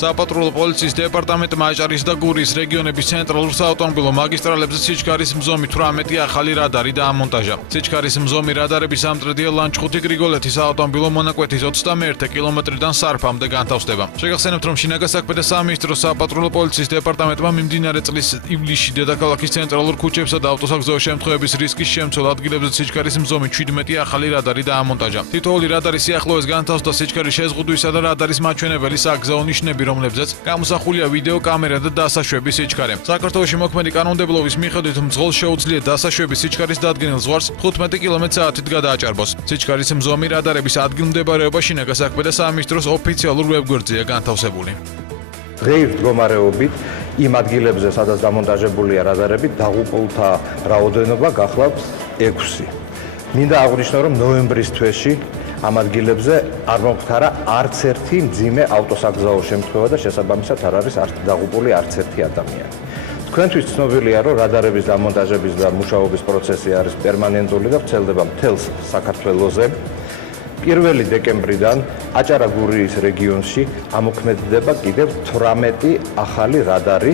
საპატრულო პოლიციის დეპარტამენტმა აჭარის და გურიის რეგიონების ცენტრალურ საავტომობილო მაგისტრალებზე სიჩქარის მზომი 18 ახალი რადარი დაამონტაჟა. სიჩქარის მზომი რადარების ამტრედია ლანჩხუთი გრიგოლეთის საავტომობილო მონაკვეთის 21 კილომეტრიდან სარფამდე განთავსდება. შეგახსენებთ, რომ შინაგან საქმეთა სამინისტროს საპატრულო პოლიციის დეპარტამენტმა მიმდინარე წლის ივლისში დედაქალაქის ცენტრალურ ქუჩებსა და ავტოსაგზაო შემთხვევების რისკის შემცველ ადგილებზე სიჩქარის მზომი 17 ახალი რადარი დაამონტაჟა. თითოეული რადარის სიახლოვეს განთავსდა სიჩქარის შეზღუდვისა და რადარის მაჩვენებელი საგზაო ნიშნები, რომლებზეც გამოსახულია ვიდეო კამერა და დასაშვების სიჩქარე. საქართველოში მოქმედი კანონმდებლობის მიხედვით მძღოლს შეუძლია დასაშვების სიჩქარის დადგენილ ზღვარს 15 კმ/სთ გადააჭარბოს. სიჩქარის მზომი რადარების ადგილმდებარეობა შინაგან საქმეთა სამინისტროს ოფიციალურ ვებგვერდზეა განთავსებული. დღეის მდგომარეობით იმ ადგილებზე, სადაც დამონტაჟებულია რადარები, დაღუპულთა რაოდენობა გახლავს 6. მინდა აღვნიშნო, რომ ნოემბრის თვეში ამ ადგილებზე არ მომხდარა არც ერთი მძიმე ავტოსაგზაო შემთხვევა და შესაბამისად არ არის დაღუპული არც ერთი ადამიანი. თქვენთვის ცნობილია, რომ რადარების დამონტაჟების და მუშაობის პროცესი არის პერმანენტული და ვრცელდება მთელს საქართველოზე. 1 დეკემბრიდან აჭარა-გურიის რეგიონში ამოქმედდება კიდევ 18 ახალი რადარი.